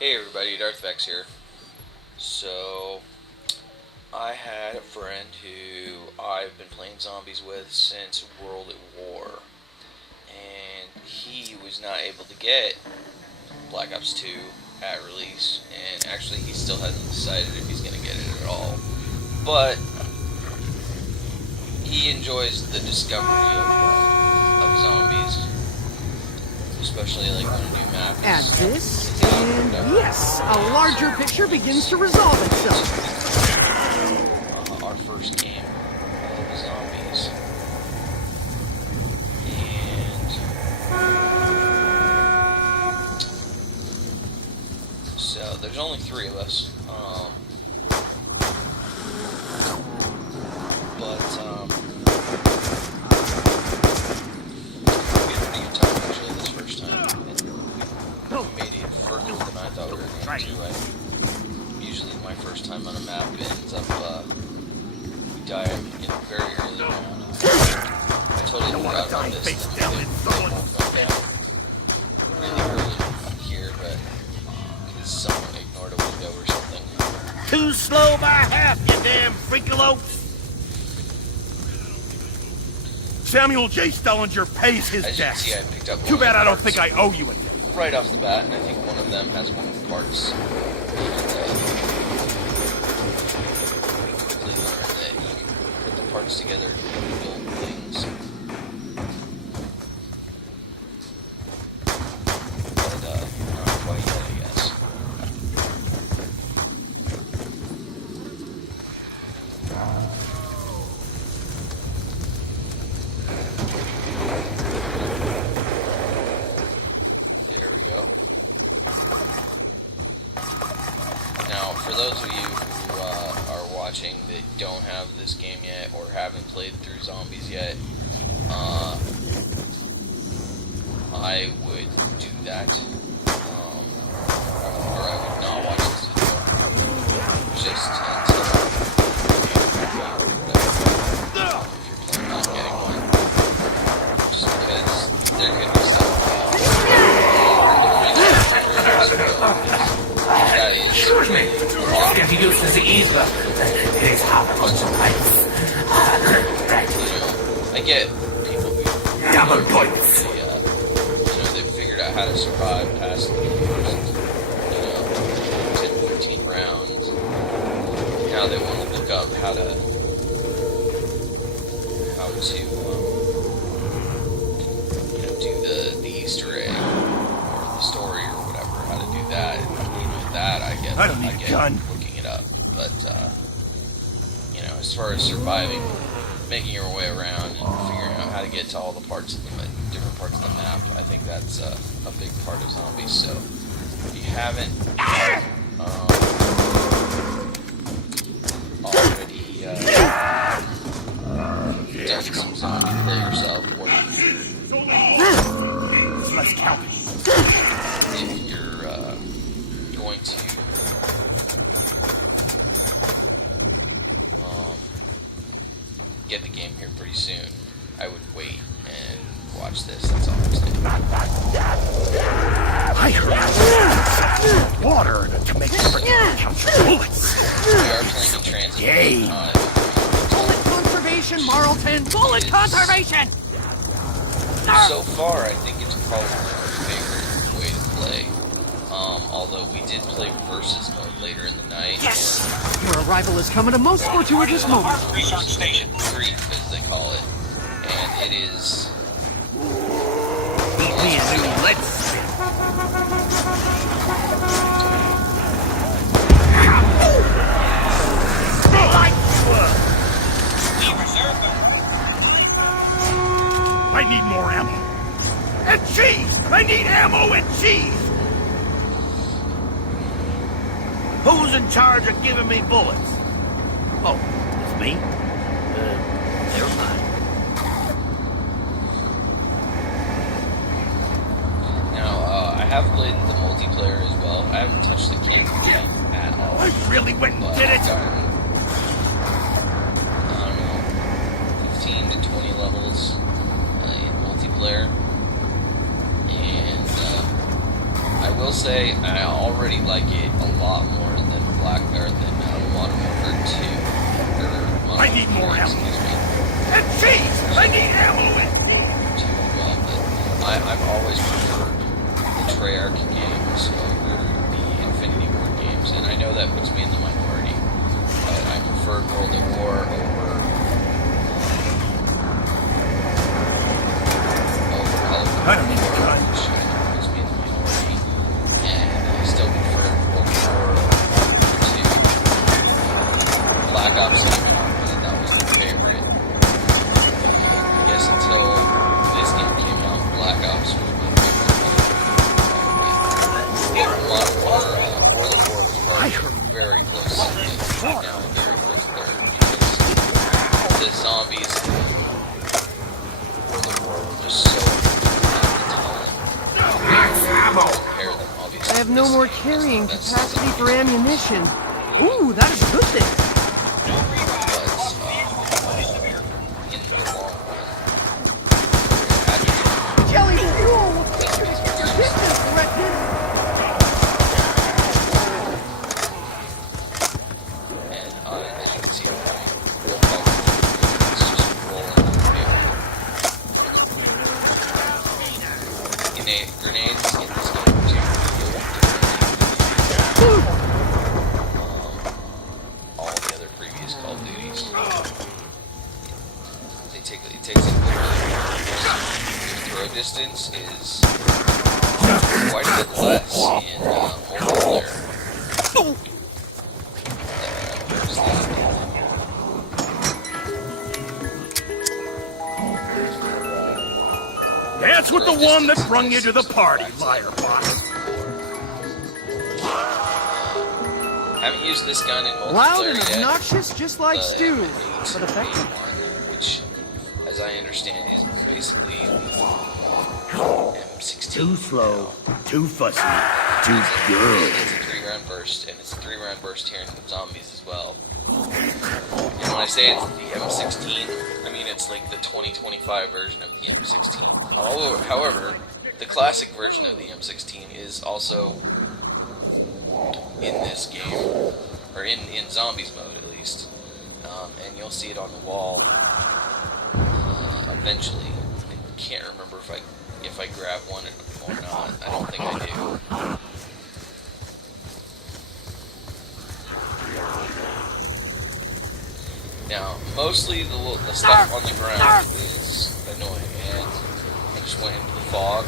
Hey everybody, Darthvex here. So, I had a friend who I've been playing zombies with since World at War, and he was not able to get Black Ops 2 at release, and actually he still hasn't decided if he's going to get it at all. But he enjoys the discovery of zombies, especially like when a new map is Add this, and yes, a larger picture begins to resolve itself. Our first game of zombies. And so there's only 3 of us. But we had a pretty good time actually this first time. And we made it further than I thought we were going to. Usually my first time on a map ends up we die in a very early round. I totally forgot about this. They won't go down really early here, but because someone ignored a window or something. Too slow by half, you damn freakalopes! Samuel J. Stellinger pays his As you can debts. see, I picked up Too one bad of I the don't think I owe you anything. right off the bat, and I think one of them has one of the parts. And we quickly learned that you can put the parts together to build things. But not quite yet, I guess. There we go. Now, for those of you who are watching that don't have this game yet or haven't played through Zombies yet, I would do that. Or I would not watch this video. Just until if you're planning on getting one. Just because there could be stuff. Excuse me. Getting used to the ether. It is hard on some lights. Right. I get people who Double points. they've figured out how to survive past the first, 10, 15 rounds. Now they want to look up how to do the Easter egg or the story or whatever, how to do that. That I get. I don't need a gun. Looking it up, but as far as surviving, making your way around and figuring out how to get to all the parts of the different parts of the map, I think that's a big part of Zombies. So if you haven't already done some zombie play yourself, or Let's count it. if you're going to get the game here pretty soon, I would wait and watch this. That's all I'm saying. I heard water to make freaking count your bullets. We are playing in TranZit. Yay. Bullet conservation, Marlton! Bullet conservation! So far, I think it's probably my favorite way to play. Although we did play versus mode later in the night. Yes! Your arrival is coming a most fortuitous moment. Research station. Creep, as they call it. And it is... Meet me in the let's spin. Like you were. We reserve them. I need more ammo. And cheese! I need ammo and cheese! Who's in charge of giving me bullets? Oh, it's me? Never mind. Now, I have played the multiplayer as well. I haven't touched the campaign game at all. I really went and But did it! I've gotten, I don't know, 15 to 20 levels in multiplayer. And I will will say I already like it a lot more than Modern Warfare 2. I need more ammo. Excuse me. And cheese! I need ammo! Well, but I've always preferred the Treyarch games over the Infinity Ward games, and I know that puts me in the minority. But I preferred World at War over Call of Duty. I don't need to try. Which I know puts me in the minority, and I still prefer World at War to Black Ops came out, and that was my favorite. I guess until this game came out, Black Ops would be my favorite. World at War was probably very close second, right now very close third, because the zombies in World at War were just so at the time. Compare them, obviously. I have no more carrying capacity for ammunition. Ooh, that is a good thing. Jelly, whoa! Business threatened. And as you can see, I'm having real problems. It's just rolling on the table. Grenades in this game too. All the other previous Call of Duties. It takes a the throw distance is quite a bit less in multiplayer. Dance with the one that brung you to the party, liar box. Haven't used this gun in multiplayer Loud and yet. obnoxious, just like The stew, M8 but effective. A1, which, as I understand, is basically the M16. Too slow, too fussy, too good. It's a 3-round burst, and it's a 3-round burst here in Zombies as well. And when I say it's the M16, I mean it's like the 2025 version of the M16. However, the classic version of the M16 is also in this game, or in Zombies mode at least, and you'll see it on the wall eventually. I can't remember if I grab one or not. I don't think I do. Now, mostly the stuff on the ground is annoying, and I just went into the fog.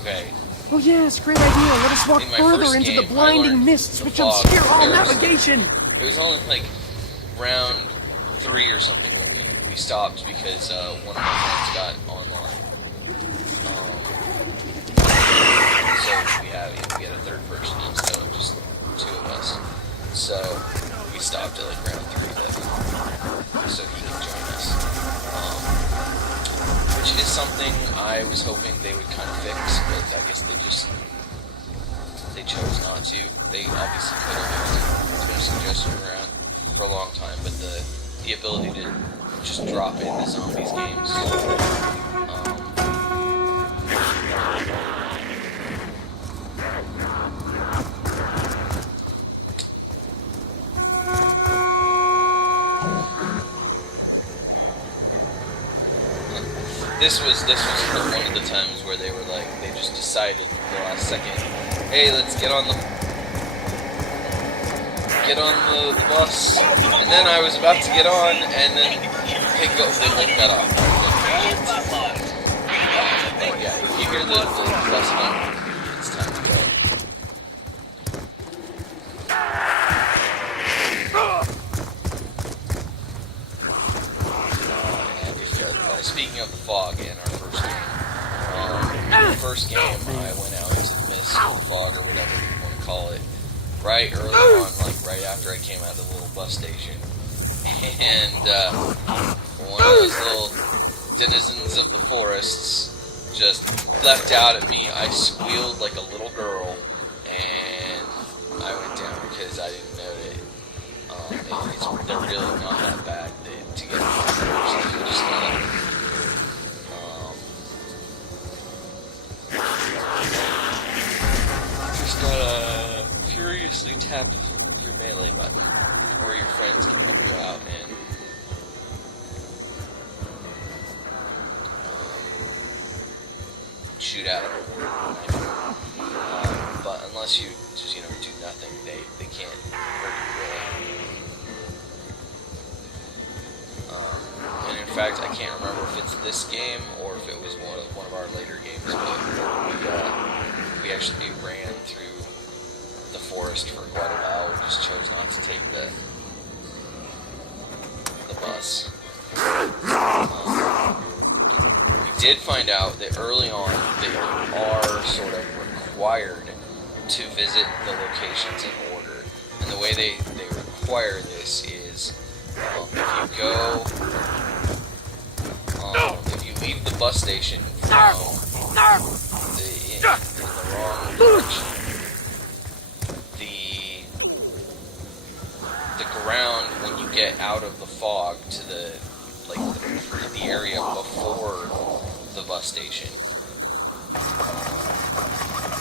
Okay. Oh yes, great idea. Let us walk In my further first into game, the blinding I learned mists the which fog obscure all very navigation. It was only like round 3 or something when we stopped because one of my friends got online. So we had a third person instead of just 2 of us. So we stopped at like round 3 so he could join us. Which is something I was hoping they would kind of fix, but I guess they chose not to. They obviously could have. It's been a suggestion around for a long time, but the ability to just drop into Zombies games. This was one of the times where they were like, they just decided at the last second, hey, let's get on the bus. And then I was about to get on, and then they got off. But yeah, if you hear the bus horn, it's time to go. Speaking of the fog in our first game, I went out into the mist or the fog or whatever you want to call it, right early on, like right after I came out of the little bus station. And one of those little denizens of the forests just leapt out at me. I squealed like a little girl, and I went down because I didn't know that they're really not that bad to get so you just gotta furiously tap your melee button, or your friends can help you out and shoot at them. But unless you just, do nothing, they can't hurt you really. And in fact, I can't remember if it's this game or if it was one of our later games, but we actually ran through the forest for quite a while. We just chose not to take the bus. We did find out that early on that you are sort of required to visit the locations in order. And the way they require this is if you leave the bus station in the wrong direction, the ground when you get out of the fog to the area before the bus station,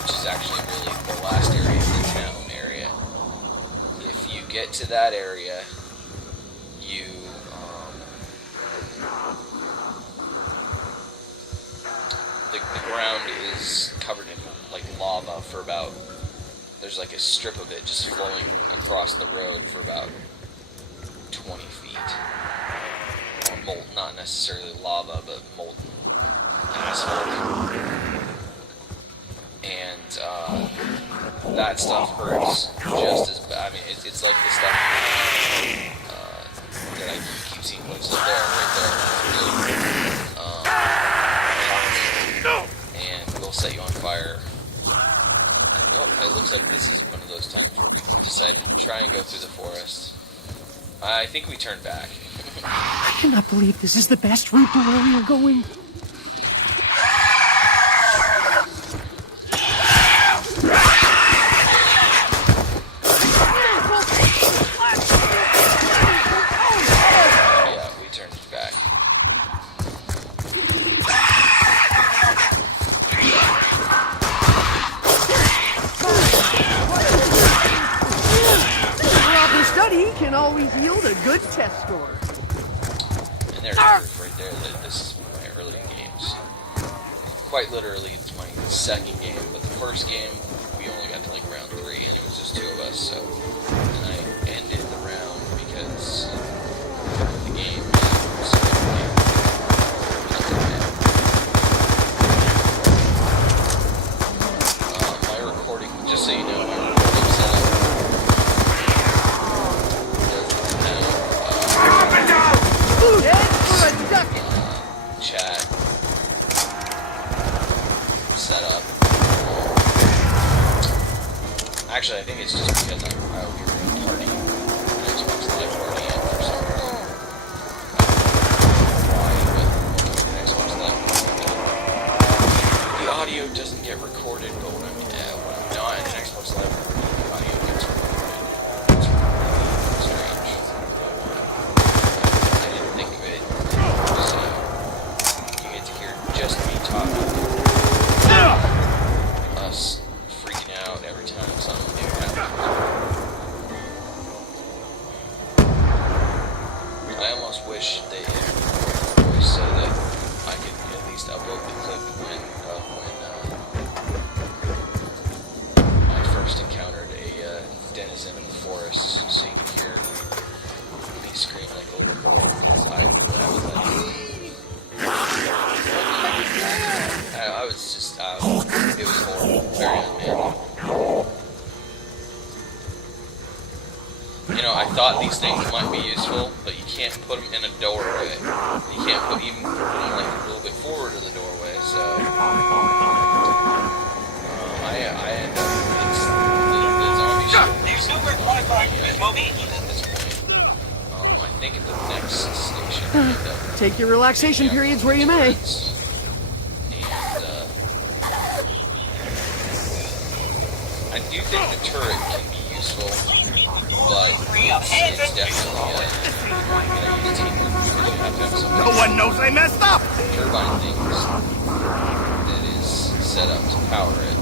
which is actually really the last area of the town area. If you get to that area, the ground is covered in lava for about, there's a strip of it just flowing across the road for about 20 feet. Molten, not necessarily lava, but molten asphalt. And that stuff hurts just as bad. I mean, it's like the stuff that I keep seeing clips of there, right there. And will set you on fire. It looks like this is one of those times where we decided to try and go through the forest. I think we turned back. I cannot believe this is the best route to where we are going. Yeah, we turned back. Proper study can always yield a good test score. And there's proof right there that this is one of my early games. Quite literally, it's my second game, but the first game, we only got to round 3, and it was just 2 of us, so... And I ended the round because the game was so good. My recording, just so you know, my recording setup chat setup. Actually, I think it's just because we were in a party, an Xbox Live party, and for some reason, why, but when we're in an Xbox Live party, the audio doesn't get recorded, but when I'm not in an Xbox Live party, the audio gets recorded. It's really strange. I didn't think of it. So you get to hear just me talking. Us freaking out every time something new happens. I almost wish they had recorded the voice so that I could at least upload the clip when I first encountered a denizen of the forest, so you could hear me scream like a little boy. Because I was it was horrible, very unmanly. I thought these things might be useful, but you can't put them in a doorway. You can't even put them a little bit forward of the doorway, so... I end up... It's the zombie show. There's no Wi-Fi at this moment. At this point. I think at the next station, I end up... Take your relaxation periods where you may. I do think the turret can be useful, but it's definitely use teamwork because you have to have some No one knows I messed up! turbine things that is set up to power it.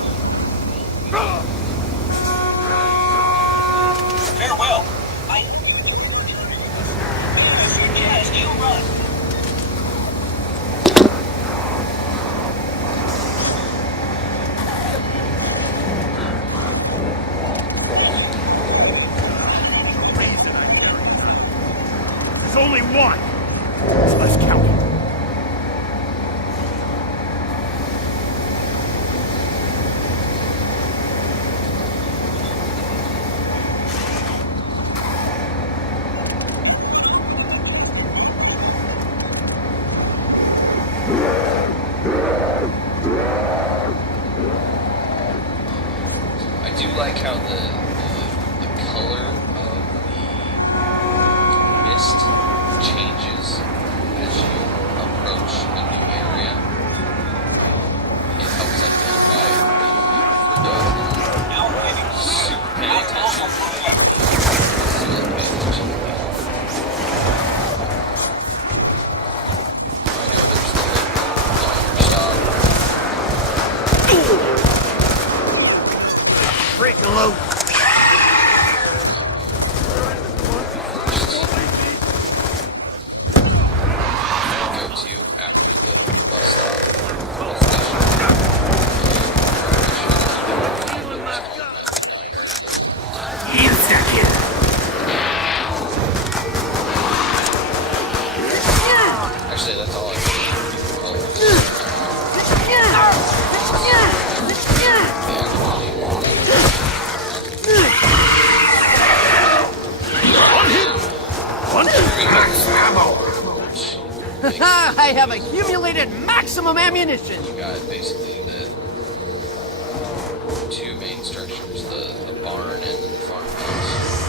You run. There's only one. So let's count it. I do like how the color of the mist changes as you approach a new area. It helps identify for those super paying attention. Still pay attention. I know there's the diner stop. Break a load. Go to after the bus stop. The diner. You step here. Actually, that's all I can I have accumulated maximum ammunition. You got basically the two main structures, the barn and then the farmhouse.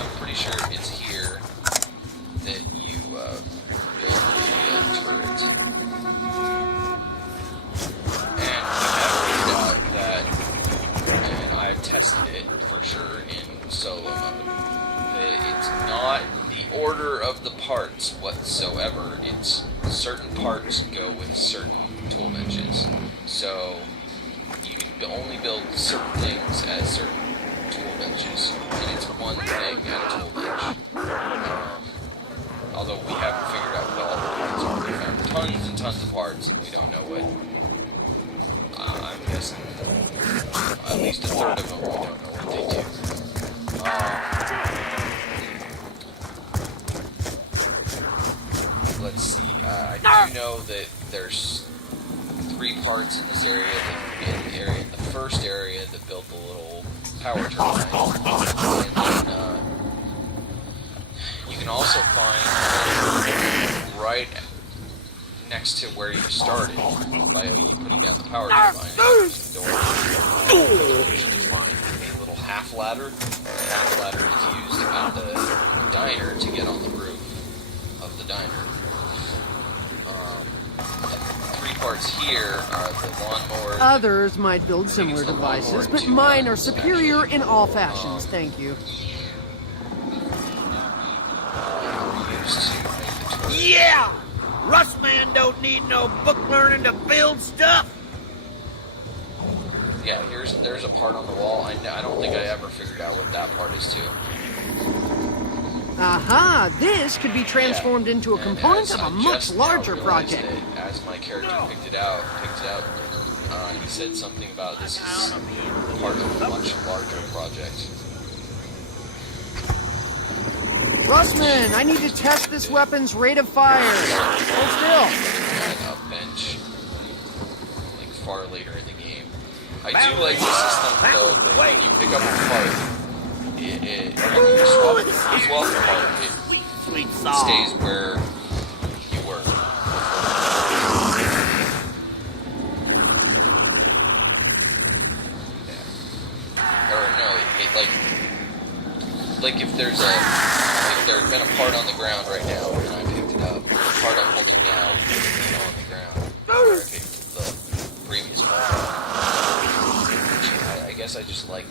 I'm pretty sure it's here that you build the turret. And I have figured out that, and I've tested it for sure in solo mode, that it's not the order of the parts whatsoever. It's certain parts go with certain tool benches. So you can only build certain things as certain tool benches, and it's one thing at a tool bench. Although we haven't figured out what all the parts are. We found tons and tons of parts, and we don't know what. I'm guessing at least a third of them we don't know what they do. Let's see. I do know that there's 3 parts in this area. In the first area that built the little power turbine, and then you can also find right next to where you started by you putting down the power turbine. You usually find a little half ladder. The half ladder is used at the diner to get on the roof of the diner. The 3 parts here are the lawnmower. Others might build similar devices, but mine are superior in all fashions, thank you. Yeah! Rust man don't need no book learning to build stuff. Yeah, there's a part on the wall. I don't think I ever figured out what that part is too. Aha! This could be transformed into a And component as of a I much just now larger realized project. that as my character picked it out, he said something about this is part of a much larger project. Russman, I need to test this weapon's rate of fire. Hold still. At a bench, like far later in the game. I do like the system though that when you pick up a part, when you swap the part, Sweet it song. stays where you were. Yeah. Or no, like if there's been a part on the ground right now and I picked it up, the part I'm holding now is on the ground. Where I picked the previous part. I guess I just like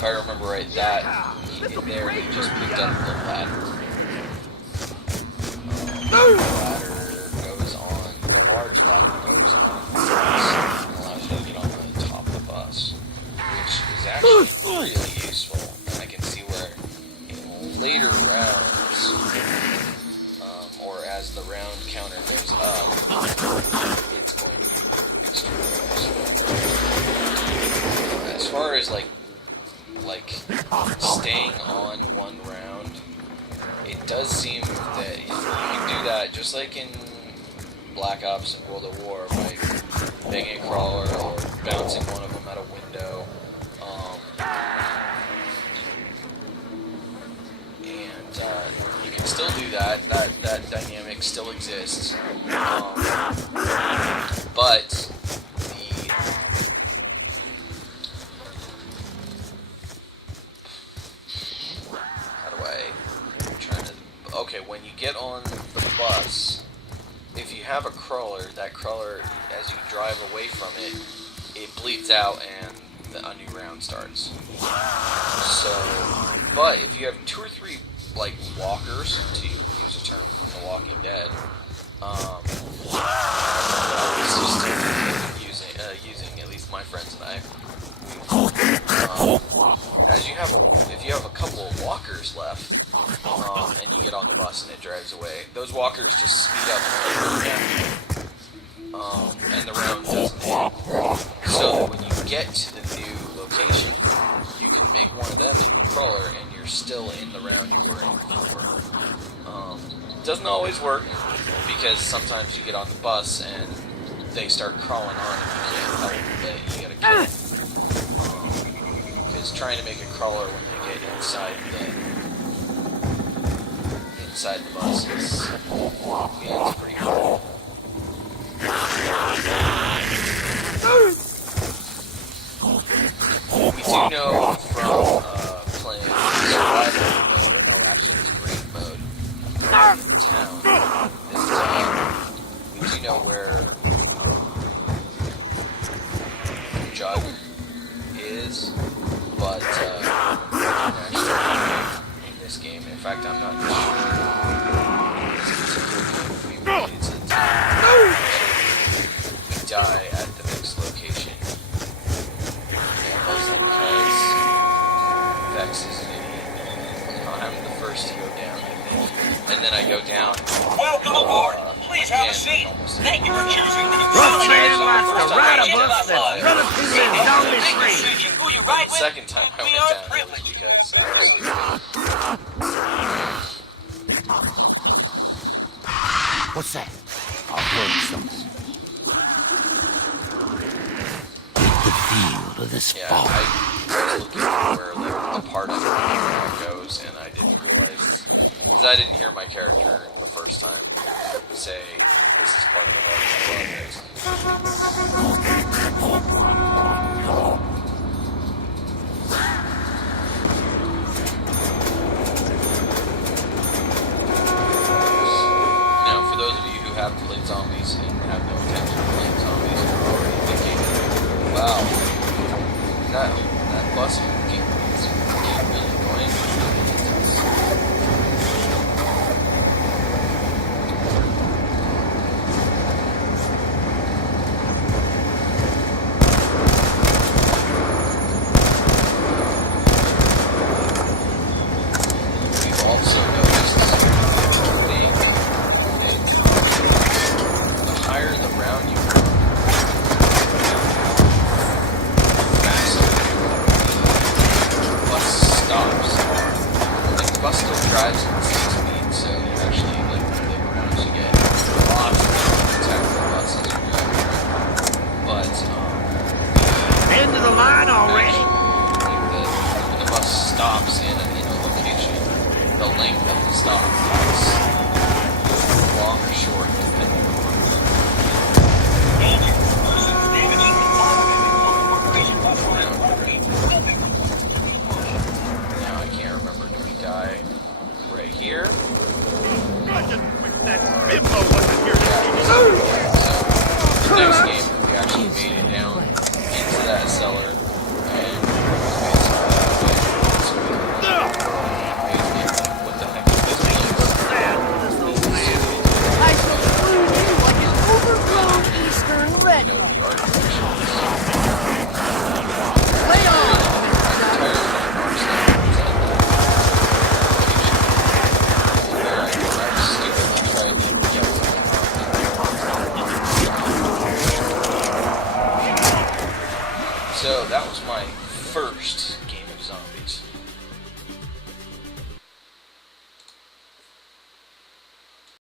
if I remember right, that in there he just picked up the ladder. The ladder goes on, a large ladder goes on the bus and allows you to get on the top of the bus, which is actually really useful. And I can see where in later rounds, or as the round counter goes up, it's going to be extremely useful. As far as like staying on one round, it does seem that you can do that just like in Black Ops and World of War by banging a crawler or bouncing one of them out a window. And you can still do that. That dynamic still exists. But okay, when you get on the bus, if you have a crawler, that crawler, as you drive away from it, it bleeds out and a new round starts. So, but if you have 2 or 3, like, walkers, to use a term from The Walking Dead, using at least my friends and I, if you have a couple of walkers left, and you get on the bus and it drives away, those walkers just speed up and the round doesn't end. So that when you get to the new location, you can make one of them into a crawler and you're still in the round you were in before. Doesn't always work, because sometimes you get on the bus and they start crawling on and you can't help it, you gotta kill them. Because trying to make a crawler when they get inside the bus is, yeah, it's pretty cool. We do know from playing survival mode, or no, actually it's green mode, in the town, we do know where Jug is, but in this game, in fact, I'm not sure. We die at the next location. And mostly because Vex is an idiot. I'm the first to go down, I think. And then I go down. Welcome aboard. Please have a seat. Thank you for choosing the Roxanne likes to ride a bus that's relatively zombie free. Who you ride The with? second time I went down, it was because I was stupid. What's that? I've heard something. The feel of this Yeah, fog. I was looking for where like, a part of the background goes, and I didn't realize, because I didn't hear my character the first time say, this is part of the project. Now, for those of you who have played Zombies and have no intention of playing Zombies, you're already thinking, wow, that bus game is really annoying. We've also noticed the higher the round you go, faster the bus stops. Like, the bus still drives at the same speed, so you actually, like, the rounds you get lots of attack the bus as you're driving around. But, End of the line already? like, when the bus stops in a location, the length of the stop is long or short.